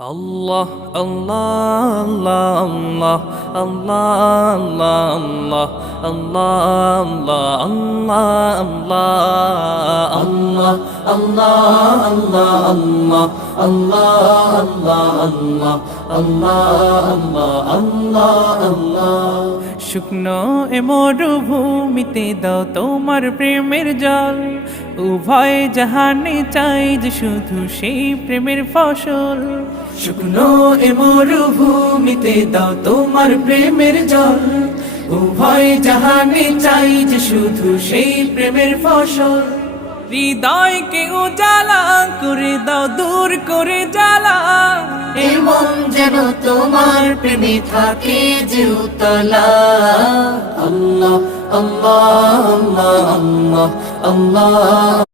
আল্লাহ আল্লাহ আল্লাহ আল্লাহ আল্লাহ আল্লাহ আল্লাহ আল্লাহ আল্লাহ আল্লাহ আল্লাহ আল্লাহ আল্লাহ আল্লাহ আল্লাহ আল্লাহ শুকনো এ মরুভূমিতে দাও তোমার প্রেমের জল উভয় জাহানে চাই যে শুধু সেই প্রেমের ফসল শুকনো এ মরুভূমিতে দাও তোমার প্রেমের জল উভয় জাহানে চাই যে শুধু সেই প্রেমের ফসল হৃদয়কে উজালা করে দাও দূর করে জ্বালা এমন যেন তোমার প্রেমে থাকে যে উতলা আল্লাহ আল্লাহ আল্লাহ আল্লাহ আল্লাহ